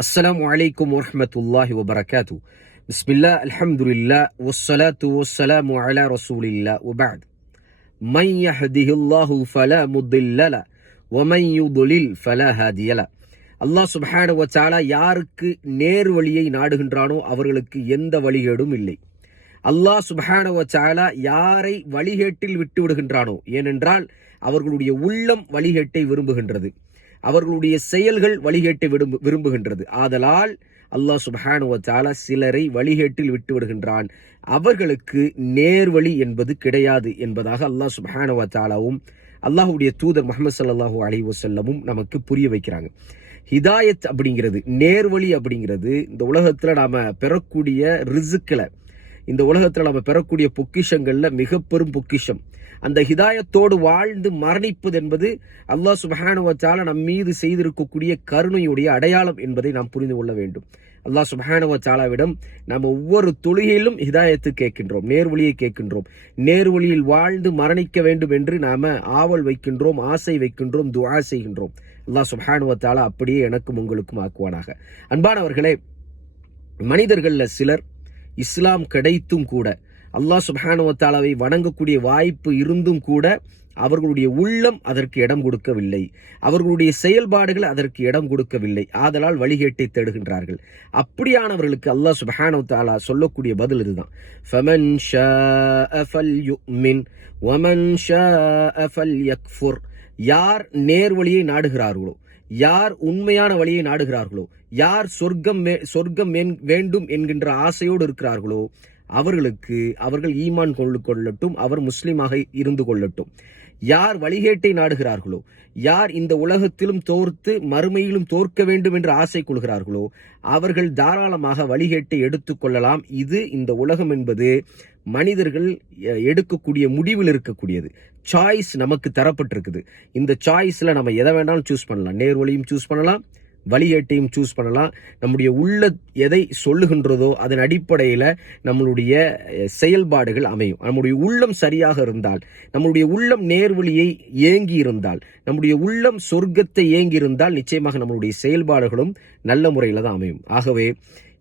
السلام عليكم ورحمة الله وبركاته بسم الله الحمد لله والصلاة والسلام على رسول الله وبعد من يهده الله فلا مضل له ومن يضلل فلا هادي له அல்லாஹ் சுபஹான வச்சாலா யாருக்கு நேர் வழியை நாடுகின்றானோ அவர்களுக்கு எந்த வழிகேடும் இல்லை அல்லாஹ் சுபஹான வச்சாலா யாரை வழிகேட்டில் விட்டு விடுகின்றானோ ஏனென்றால் அவர்களுடைய உள்ளம் வழிகேட்டை விரும்புகின்றது அவர்களுடைய செயல்கள் வழிகேட்டை விரும்பு விரும்புகின்றது. ஆதலால் அல்லாஹ் சுபஹானுவத்தால சிலரை வழிகேட்டில் விட்டு விடுகின்றான். அவர்களுக்கு நேர்வழி என்பது கிடையாது என்பதாக அல்லாஹ் சுபஹானுவத்தாலாவும் அல்லாஹுடைய தூதர் முகமது சல்லாஹூ அலி வசல்லமும் நமக்கு புரிய வைக்கிறாங்க. ஹிதாயத் அப்படிங்கிறது நேர்வழி அப்படிங்கிறது இந்த உலகத்துல நாம பெறக்கூடிய ரிசுக்களை இந்த உலகத்துல நம்ம பெறக்கூடிய பொக்கிஷங்கள்ல மிக பெரும் பொக்கிஷம். அந்த ஹிதாயத்தோடு வாழ்ந்து மரணிப்பது என்பது அல்லாஹ் சுபஹானுவச்சால நம் மீது செய்திருக்கக்கூடிய கருணையுடைய அடையாளம் என்பதை நாம் புரிந்து கொள்ள வேண்டும். அல்லாஹ் சுபஹானுவச்சாலாவிடம் நாம் ஒவ்வொரு தொழுகையிலும் ஹிதாயத்து கேட்கின்றோம் நேர்வழியை கேட்கின்றோம். நேர்வழியில் வாழ்ந்து மரணிக்க வேண்டும் என்று நாம ஆவல் வைக்கின்றோம் ஆசை வைக்கின்றோம் துவா செய்கின்றோம். அல்லாஹ் சுபஹானுவத்தாலா அப்படியே எனக்கும் உங்களுக்கும் ஆக்குவானாக. அன்பானவர்களே மனிதர்களில் சிலர் இஸ்லாம் கிடைத்தும் கூட அல்லாஹ் சுபானுவத்தாலாவை வணங்கக்கூடிய வாய்ப்பு இருந்தும் கூட அவர்களுடைய உள்ளம் அதற்கு இடம் கொடுக்கவில்லை. அவர்களுடைய செயல்பாடுகள் அதற்கு இடம் கொடுக்கவில்லை. ஆதலால் வழிகேட்டை தேடுகின்றார்கள். அப்படியானவர்களுக்கு அல்லாஹ் சுபஹானு தாலா சொல்லக்கூடிய பதில் இதுதான். ஃபமன் வமன் யார் நேர் வழியை நாடுகிறார்களோ யார் உண்மையான வழியை நாடுகிறார்களோ யார் சொர்க்கம் சொர்க்கம் வேண்டும் என்கின்ற ஆசையோடு இருக்கிறார்களோ அவர்களுக்கு அவர்கள் ஈமான் கொள்ளு கொள்ளட்டும் அவர் முஸ்லீமாக இருந்து கொள்ளட்டும். யார் வழிகேட்டை நாடுகிறார்களோ யார் இந்த உலகத்திலும் தோர்த்து மறுமையிலும் தோற்க வேண்டும் என்று ஆசை கொள்கிறார்களோ அவர்கள் தாராளமாக வழிகேட்டை எடுத்துக்கொள்ளலாம் இது இந்த உலகம் என்பது மனிதர்கள் எடுக்கக்கூடிய முடிவில் இருக்கக்கூடியது. சாய்ஸ் நமக்கு தரப்பட்டிருக்குது. இந்த சாய்ஸில் நம்ம எதை வேணாலும் சூஸ் பண்ணலாம். நேர்வழியும் சூஸ் பண்ணலாம். வழியேட்டையும் சூஸ் பண்ணலாம். நம்முடைய உள்ள எதை சொல்லுகின்றதோ அதன் அடிப்படையில் நம்மளுடைய செயல்பாடுகள் அமையும். நம்முடைய உள்ளம் சரியாக இருந்தால் நம்முடைய உள்ளம் நேர்வழியை ஏங்கி இருந்தால் நம்முடைய உள்ளம் சொர்க்கத்தை ஏங்கி இருந்தால் நிச்சயமாக நம்மளுடைய செயல்பாடுகளும் நல்ல முறையில் தான் அமையும். ஆகவே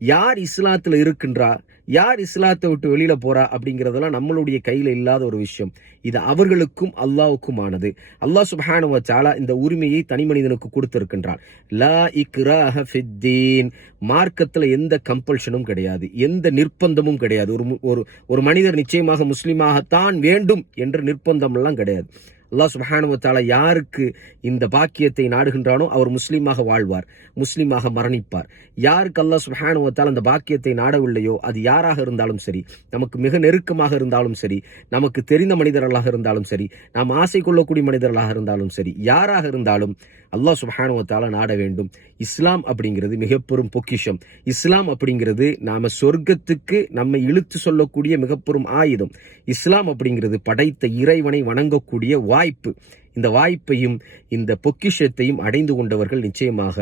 யார் இஸ்லாத்தில் இருக்கின்றா? யார் இஸ்லாத்தை விட்டு வெளியில போறா? அப்படிங்கிறதெல்லாம் நம்மளுடைய கையில இல்லாத ஒரு விஷயம். இது அவர்களுக்கும் அல்லாவுக்கும் ஆனது அல்லாஹ் சுபானுவ சாலா இந்த உரிமையை தனி மனிதனுக்கு கொடுத்திருக்கின்றான். லா இக்ராஹ ஃபித்தீன் மார்க்கத்துல எந்த கம்பல்ஷனும் கிடையாது. எந்த நிர்பந்தமும் கிடையாது. ஒரு ஒரு ஒரு மனிதர் நிச்சயமாக முஸ்லீமாகத்தான் வேண்டும் என்ற நிர்பந்தம் எல்லாம் கிடையாது. அல்லாஹ் சுபஹானுவத்தால யாருக்கு இந்த பாக்கியத்தை நாடுகின்றானோ அவர் முஸ்லீமாக வாழ்வார் முஸ்லீமாக மரணிப்பார். யாருக்கு அல்லாஹ் சுபஹானுவத்தால் அந்த பாக்கியத்தை நாடவில்லையோ அது யாராக இருந்தாலும் சரி நமக்கு மிக நெருக்கமாக இருந்தாலும் சரி நமக்கு தெரிந்த மனிதர்களாக இருந்தாலும் சரி நாம் ஆசை கொள்ளக்கூடிய மனிதர்களாக இருந்தாலும் சரி யாராக இருந்தாலும் அல்லாஹ் சுபஹானுவத்தால நாட வேண்டும். இஸ்லாம் அப்படிங்கிறது மிக பெரும் பொக்கிஷம். இஸ்லாம் அப்படிங்கிறது நாம சொர்க்கத்துக்கு நம்மை இழுத்து சொல்லக்கூடிய மிக பெரும் ஆயுதம். இஸ்லாம் அப்படிங்கிறது படைத்த இறைவனை வணங்கக்கூடிய வாய்ப்பு. இந்த வாய்ப்பையும் இந்த பொக்கிஷத்தையும் அடைந்து கொண்டவர்கள் நிச்சயமாக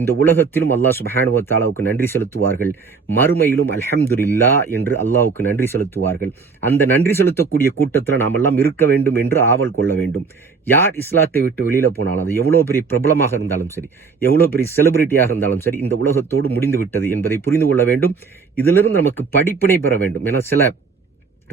இந்த உலகத்திலும் அல்லாஹ் சுபஹானுவத்தாலாவுக்கு நன்றி செலுத்துவார்கள். மறுமையிலும் அல்ஹம்துல்லா என்று அல்லாவுக்கு நன்றி செலுத்துவார்கள். அந்த நன்றி செலுத்தக்கூடிய கூட்டத்தில் நாம் எல்லாம் இருக்க வேண்டும் என்று ஆவல் கொள்ள வேண்டும். யார் இஸ்லாத்தை விட்டு வெளியில் போனாலும் அது எவ்வளோ பெரிய பிரபலமாக இருந்தாலும் சரி எவ்வளோ பெரிய செலிபிரிட்டியாக இருந்தாலும் சரி இந்த உலகத்தோடு முடிந்து விட்டது என்பதை புரிந்து கொள்ள வேண்டும். இதிலிருந்து நமக்கு படிப்பினை பெற வேண்டும். என சில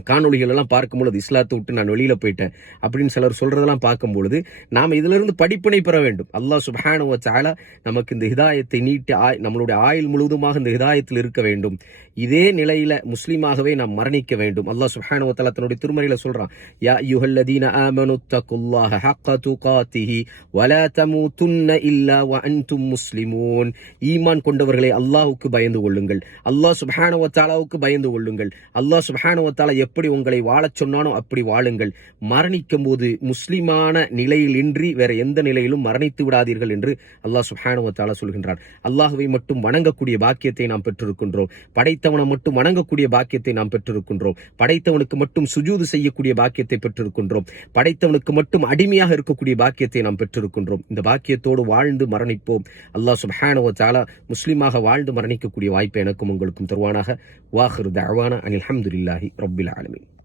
காணொலிகள் எல்லாம் பார்க்கும்பொழுது இஸ்லாத்தை விட்டு நான் வெளியில் போயிட்டேன் அப்படின்னு சிலர் சொல்றதெல்லாம் பார்க்கும்பொழுது நாம் இதுல இருந்து படிப்பினை பெற வேண்டும். அல்லாஹ் சுபஹானுவ சாலா நமக்கு இந்த ஹிதாயத்தை நீட்டி நம்மளுடைய ஆயுள் முழுவதுமாக இந்த ஹிதாயத்தில் இருக்க வேண்டும். இதே நிலையில முஸ்லீமாகவே நாம் மரணிக்க வேண்டும். அல்லாஹ் சுப்ஹானஹு தலா தன்னுடைய திருமறையில் சொல்றான் யா யுஹல்லதீன ஆமனு தகுல்லாஹ ஹக்க துகாத்திஹி வலா தமூதுன்ன இல்லா வ அன்தும் முஸ்லிமூன். ஈமான் கொண்டவர்களை அல்லாஹ்வுக்கு பயந்து கொள்ளுங்கள். அல்லாஹ் சுப்ஹானஹு தாலாவுக்கு பயந்து கொள்ளுங்கள். அல்லாஹ் சுப்ஹானஹு தாலா எப்படி உங்களை வாழச் சொன்னானோ அப்படி வாழுங்கள். மரணிக்கும் போது முஸ்லிமான நிலையில் இன்றி வேற எந்த நிலையிலும் மரணித்து விடாதீர்கள் என்று அல்லாஹ் சுப்ஹானஹு சொல்கின்றான். அல்லாஹுவை மட்டும் வணங்கக்கூடிய பாக்கியத்தை நாம் பெற்றிருக்கின்றோம். படைத்தவனை மட்டும் வணங்கக்கூடிய பாக்கியத்தை நாம் பெற்றிருக்கின்றோம். படைத்தவனுக்கு மட்டும் சுஜூது செய்யக்கூடிய பாக்கியத்தை பெற்றிருக்கின்றோம். படைத்தவனுக்கு மட்டும் அடிமையாக இருக்கக்கூடிய பாக்கியத்தை நாம் பெற்றிருக்கின்றோம். இந்த பாக்கியத்தோடு வாழ்ந்து மரணிப்போம். அல்லாஹ் சுபஹானுவ முஸ்லீமாக வாழ்ந்து மரணிக்கக்கூடிய வாய்ப்பை எனக்கும் உங்களுக்கும் தருவானாக. வாஹிரு தவானா அனில் அஹமதுல்லாஹி ரபில் العالمين